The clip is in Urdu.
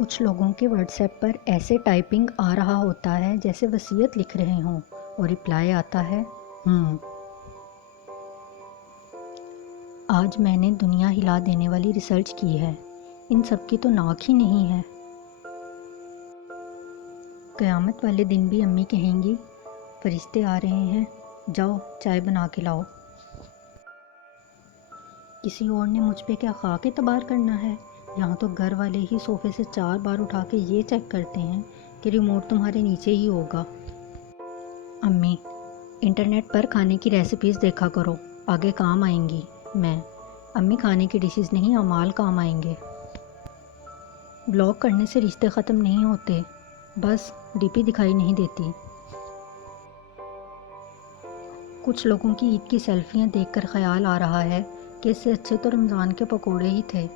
کچھ لوگوں کے واٹس ایپ پر ایسے ٹائپنگ آ رہا ہوتا ہے جیسے وصیت لکھ رہے ہوں اور رپلائی آتا ہے آج میں نے دنیا ہلا دینے والی ریسرچ کی ہے، ان سب کی تو ناک ہی نہیں ہے۔ قیامت والے دن بھی امی کہیں گی فرشتے آ رہے ہیں، جاؤ چائے بنا کے لاؤ۔ کسی اور نے مجھ پہ کیا خاک اعتبار کرنا ہے؟ یہاں تو گھر والے ہی صوفے سے 4 بار اٹھا کے یہ چیک کرتے ہیں کہ ریموٹ تمہارے نیچے ہی ہوگا۔ امی: انٹرنیٹ پر کھانے کی ریسیپیز دیکھا کرو، آگے کام آئیں گی۔ میں: امی کھانے کی ڈشز نہیں، اعمال کام آئیں گے۔ بلاک کرنے سے رشتے ختم نہیں ہوتے، بس ڈی پی دکھائی نہیں دیتی۔ کچھ لوگوں کی عید کی سیلفیاں دیکھ کر خیال آ رہا ہے کہ اس سے اچھے تو رمضان کے پکوڑے ہی تھے۔